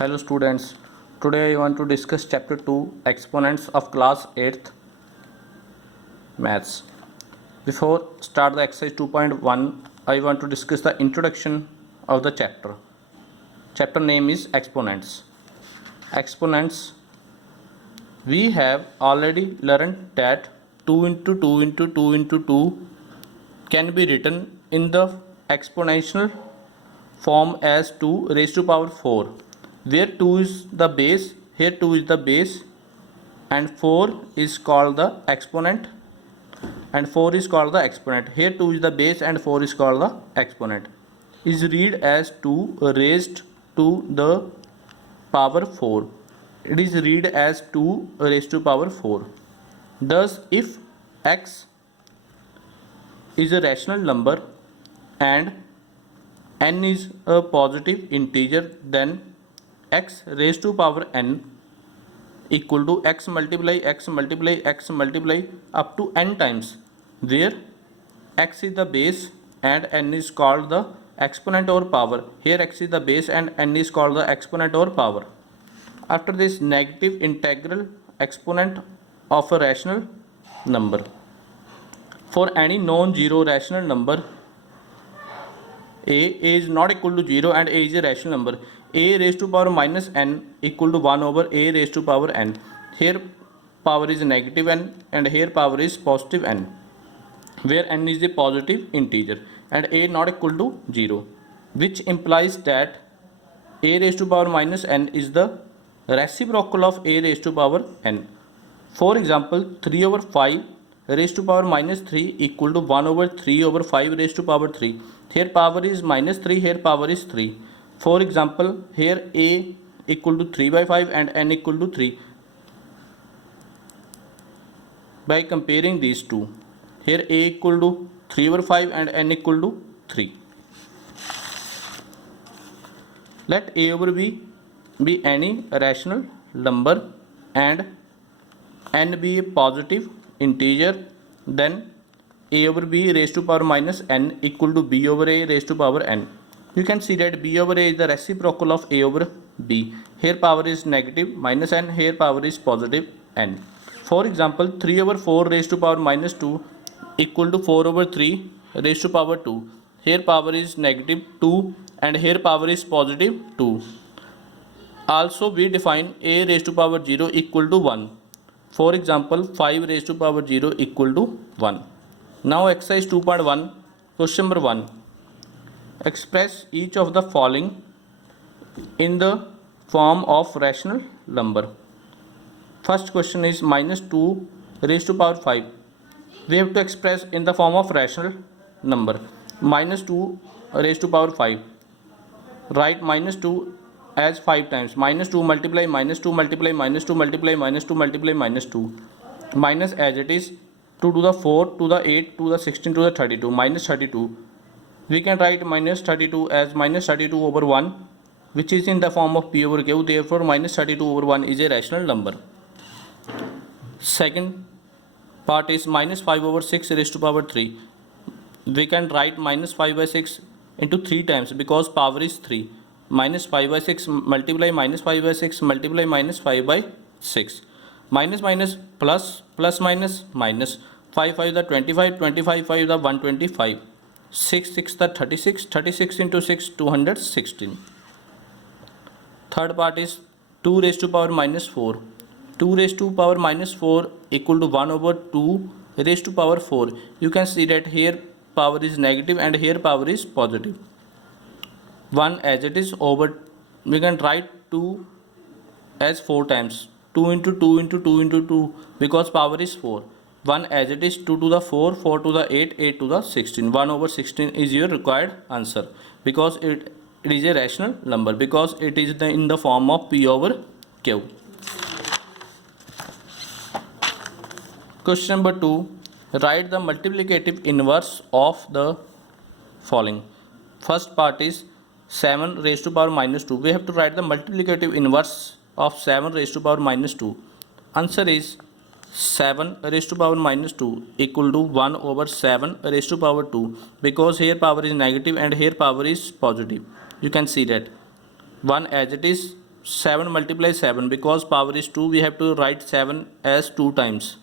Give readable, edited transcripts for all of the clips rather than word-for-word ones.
Hello students, today I want to discuss chapter 2 exponents of class 8th maths. Before start the exercise 2.1, I want to discuss the introduction of the chapter. Chapter name is exponents. Exponents, we have already learned that 2 into 2 into 2 into 2 can be written in the exponential form as 2 raised to power 4, where 2 is the base, here 2 is the base and 4 is called the exponent, and 4 is called the exponent. Here 2 is the base and 4 is called the exponent. Is read as 2 raised to the power 4. It is read as 2 raised to power 4. Thus, if x is a rational number and n is a positive integer, then x raised to power n equal to x multiply x multiply x multiply up to n times, where x is the base and n is called the exponent or power. Here x is the base and n is called the exponent or power. After this, negative integral exponent of a rational number. For any non-zero rational number, a is not equal to 0 and a is a rational number, a raised to power minus n equal to 1 over a raised to power n. Here power is negative n and here power is positive n, where n is a positive integer and a not equal to 0, which implies that a raised to power minus n is the reciprocal of a raised to power n. For example, 3 over 5 raised to power minus 3 equal to 1 over 3 over 5 raised to power 3. Here power is minus 3, here power is 3. For example, here a equal to 3 by 5 and n equal to 3. By comparing these two, here a equal to 3 over 5 and n equal to 3. Let a over b be any rational number and n be a positive integer, then a over b raised to power minus n equal to b over a raised to power n. You can see that b over a is the reciprocal of a over b. Here power is negative minus n, here power is positive n. For example, 3 over 4 raised to power minus 2 equal to 4 over 3 raised to power 2. Here power is negative 2 and here power is positive 2. Also, we define a raised to power 0 equal to 1. For example, 5 raised to power 0 equal to 1. Now exercise 2.1, question number 1. Express each of the following in the form of rational number. First question is minus 2 raised to power 5. We have to express in the form of rational number. Minus 2 raised to power 5. Write minus 2 as 5 times. Minus 2 multiply minus 2 multiply minus 2 multiply minus 2 multiply minus 2. Minus as it is 2 to the 4 to the 8 to the 16 to the 32 minus 32. We can write minus 32 as minus 32 over 1, which is in the form of p over q. Therefore minus 32 over 1 is a rational number. Second part is minus 5 over 6 raised to power 3. We can write minus 5 by 6 into 3 times because power is 3. Minus 5 by 6 multiply minus 5 by 6 multiply minus 5 by 6. Minus minus plus, plus minus minus. 5 5 the 25, 25 5 the 125. 6 6 the 36, 36 into 6 216. Third part is 2 raised to power minus 4. 2 raised to power minus 4 equal to 1 over 2 raised to power 4. You can see that here power is negative and here power is positive. 1 as it is over, we can write 2 as 4 times. 2 into 2 into 2 into 2 because power is 4. 1 as it is 2 to the 4, 4 to the 8, 8 to the 16. 1 over 16 is your required answer because it is a rational number, because it is in the form of p over q. Question number 2. Write the multiplicative inverse of the following. First part is 7 raised to power minus 2. We have to write the multiplicative inverse of 7 raised to power minus 2. Answer is 7 raised to power minus 2 equal to 1 over 7 raised to power 2, because here power is negative and here power is positive. You can see that 1 as it is 7 multiply 7, because power is 2 we have to write 7 as 2 times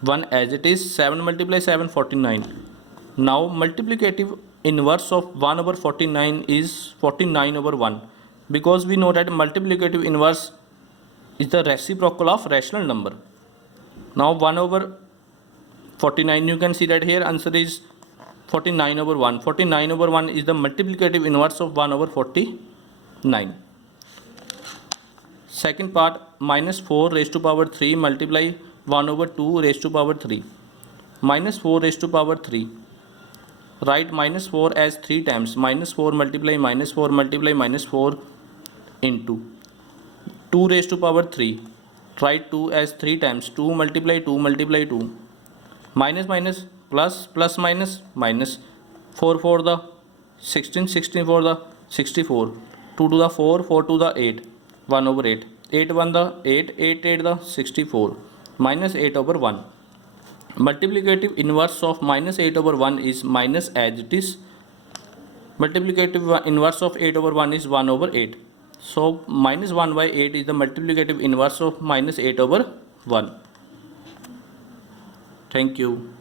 1 as it is. 7 multiply 7, 49. Now multiplicative inverse of 1 over 49 is 49 over 1, because we know that multiplicative inverse is the reciprocal of rational number. Now 1 over 49, you can see that here answer is 49 over 1. 49 over 1 is the multiplicative inverse of 1 over 49. Second part, minus 4 raised to power 3 multiply 1 over 2 raised to power 3. Minus 4 raised to power 3. Write minus 4 as 3 times. Minus 4 multiply minus 4 multiply minus 4 into 2 raised to power 3. Write 2 as 3 times. 2 multiply 2 multiply 2. Minus minus plus, plus minus minus. 4 for the 16, 16 for the 64. 2 to the 4, 4 to the 8. 1 over 8. 8 1 the 8, 8 8 the 64. Minus 8 over 1. Multiplicative inverse of minus 8 over 1 is minus as it is. Multiplicative inverse of 8 over 1 is 1 over 8. So minus 1 by 8 is the multiplicative inverse of minus 8 over 1. Thank you.